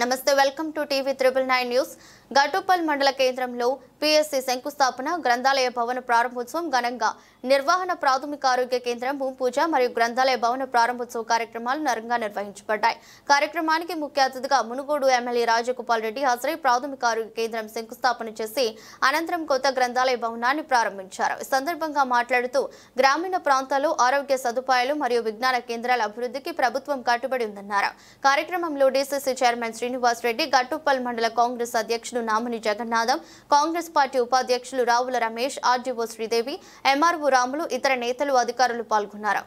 నమస్తే welcome to TV 999 news. Gattuppal మండల కేంద్రంలో పిఎస్సి శంకుస్థాపన, గ్రంథాలయ భవన ప్రారంభోత్సవం ఘనంగా నిర్వహణ, ప్రాథమిక ఆరోగ్య కేంద్రం, భూమి పూజ మరియు గ్రంథాలయ భవన ప్రారంభోత్సవ కార్యక్రమాలు ఘనంగా నిర్వహించబడ్డాయి. కార్యక్రమానికి ముఖ్య అతిథిగా మునుగోడు ఎమ్మెల్యే రాజగోపాల్ రెడ్డి హాజరై ప్రాథమిక ఆరోగ్య కేంద్రం శంకుస్థాపన చేసి అనంతరం కొత్త గ్రంథాలయ భవనాన్ని ప్రారంభించారు. ఈ సందర్భంగా మాట్లాడుతూ గ్రామీణ ప్రాంతాల్లో ఆరోగ్య సదుపాయాలు మరియు విజ్ఞాన కేంద్రాల అభివృద్ధికి ప్రభుత్వం కట్టుబడి ఉందన్నారు. కార్యక్రమంలో డీసీసీ చైర్మన్ శ్రీనివాస్ రెడ్డి, గట్టుపల్ మండల కాంగ్రెస్ అధ్యక్షుడు నామని జగన్నాథం, కాంగ్రెస్ పార్టీ ఉపాధ్యక్షులు రావుల రమేష్, ఆర్డీఓ శ్రీదేవి, ఎంఆర్ఓ రాములు, ఇతర నేతలు, అధికారులు పాల్గొన్నారు.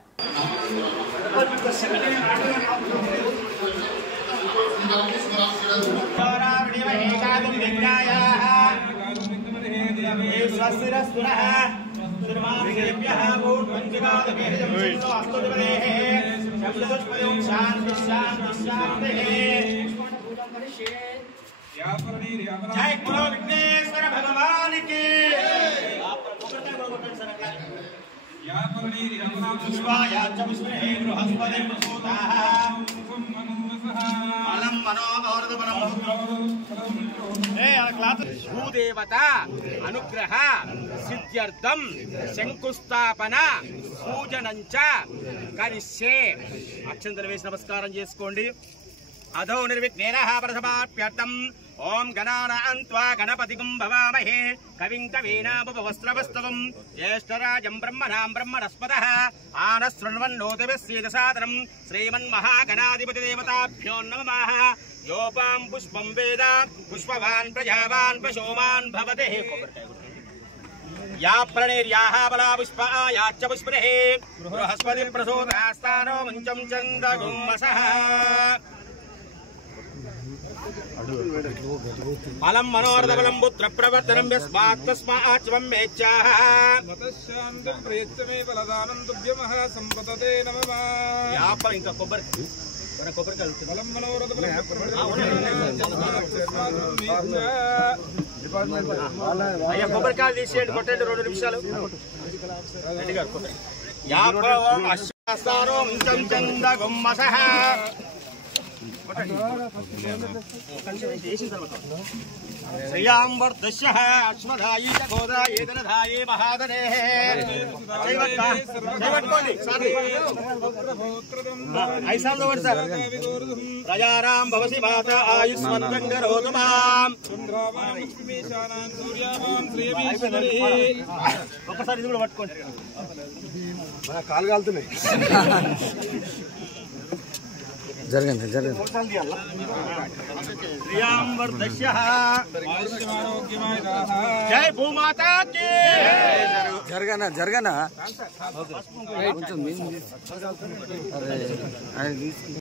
जय बोलो विघ्नेश्वर भगवान की। भूदेवता अनुग्रह सिद्ध्यर्थम शंकुस्थापन पूजनं च करिष्ये। अक्षंतलु वेसि नमस्कारं चेसुकोंडि। अधो निर्विघ्नेन प्रथमाप्यर्थम् ओम गणानां त्वा गणपतिं भवामहे कविं कवीनामुपवस्त्रवस्तवं ज्येष्ठराजं ब्रह्मणां ब्रह्मणस्पतः आनशृण्वन्नोतिभिस्सीदसादनं श्रीमन्महागणाधिपतिदेवताभ्यो नमः। योपां पुष्पं वेद पुष्पवान् प्रजावान् पशुमान् भवते। या प्रणेर्याः बला पुष्पा याच्च पुष्पे बृहस्पति प्रसूतास्तानो मुञ्चं चन्दगुम्मसः। फलं मनोरथबलं पुत्र प्रवर्तनं यस्मात् तस्मात् त्वं मेच्छाः। मतशान्तं प्रयच्छमे फलदानं तुभ्यमः संपतते नमः। या पर इनका कोबर మన కొబ్బరికాయలు ఫలం మనోరథబలం డిపార్ట్మెంట్ అయ్యా కొబ్బరికాయలు తీసేయండి, కొట్టండి 2 నిమిషాలు. రెడ్డి గారు కొట్టండి. యా ఓం అశ్వాసారో ముంచం చందగుమ్మసః श्रियांवर्धस्यः अश्वधायी च गोदाये धनधाये महाधनेः ऐसा लोग सर प्रजारां भवसि माता आयुष्मद्गरोतु माम् ఒక్కసారి ఇది కూడా పట్టుకోండి, మన కాలు కాలుతున్నాయి. జరగండి జై భూమాతా కి జరగనా కొంచెం